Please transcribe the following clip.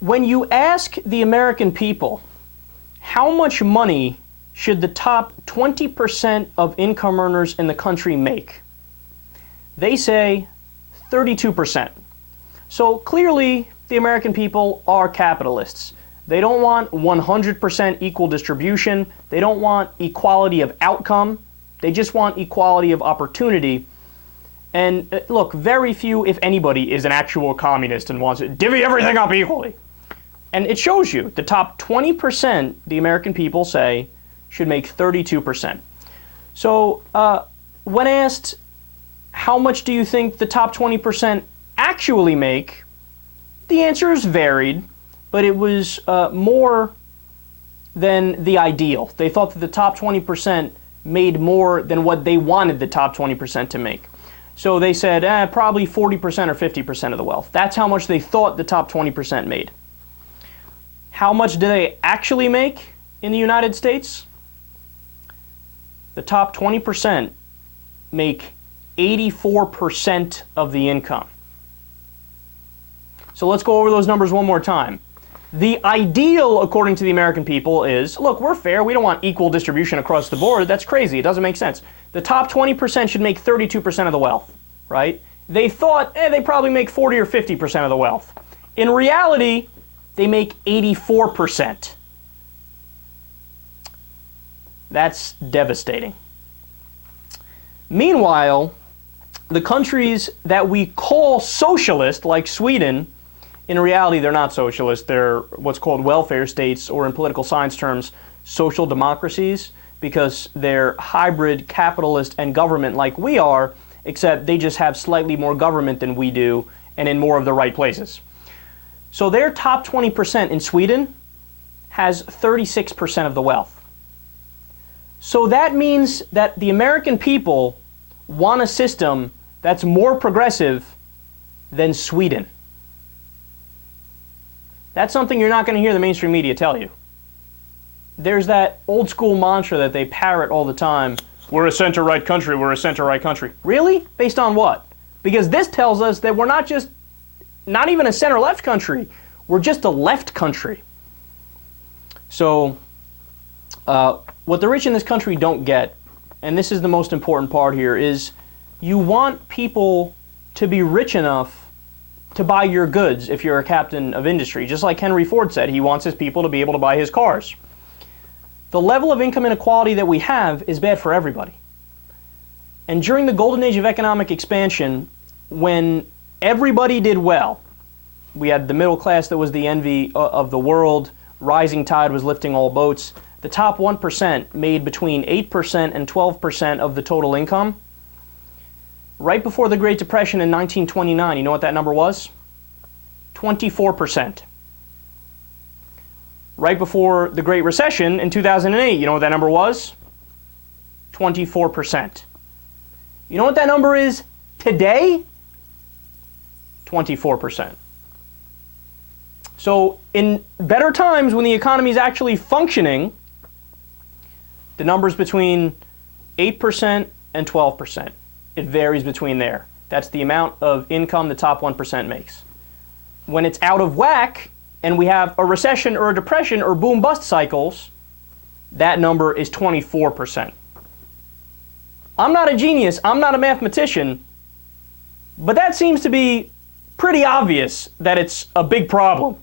When you ask the American people how much money should the top 20% of income earners in the country make, they say 32%. So clearly, the American people are capitalists. They don't want 100% equal distribution. They don't want equality of outcome. They just want equality of opportunity. And look, very few, if anybody, is an actual communist and wants to divvy everything up equally. And it shows you, the top 20%, the American people say, should make 32%. So when asked, how much do you think the top 20% actually make, the answer is varied, but it was more than the ideal. They thought that the top 20% made more than what they wanted the top 20% to make. So they said probably 40% or 50% of the wealth. That's how much they thought the top 20% made. How much do they actually make in the United States? The top 20% make 84% of the income. So let's go over those numbers one more time. The ideal, according to the American people, is, look, we're fair. We don't want equal distribution across the board. That's crazy. It doesn't make sense. The top 20% should make 32% of the wealth, right? They thought they probably make 40 or 50% of the wealth. In reality, they make 84%. That's devastating. Meanwhile, the countries that we call socialist, like Sweden, in reality, they're not socialist. They're what's called welfare states, or in political science terms, social democracies, because they're hybrid capitalist and government like we are, except they just have slightly more government than we do and in more of the right places. So their top 20% in Sweden has 36% of the wealth. So that means that the American people want a system that's more progressive than Sweden. That's something you're not going to hear the mainstream media tell you. There's that old school mantra that they parrot all the time. We're a center-right country, we're a center-right country. Really? Based on what? Because this tells us that we're not even a center-left country. We're just a left country. So, what the rich in this country don't get, and this is the most important part here, is you want people to be rich enough to buy your goods if you're a captain of industry. Just like Henry Ford said, he wants his people to be able to buy his cars. The level of income inequality that we have is bad for everybody. And during the golden age of economic expansion, when everybody did well, we had the middle class that was the envy of the world, rising tide was lifting all boats, the top 1% made between 8% and 12% of the total income. Right before the Great Depression in 1929, you know what that number was? 24%. Right before the Great Recession in 2008, you know what that number was? 24%. You know what that number is today? 24%. So in better times, when the economy is actually functioning, the number's between 8% and 12%. It varies between there. That's the amount of income the top 1% makes. When it's out of whack and we have a recession or a depression or boom-bust cycles, that number is 24%. I'm not a genius, I'm not a mathematician, but that seems to be pretty obvious that it's a big problem.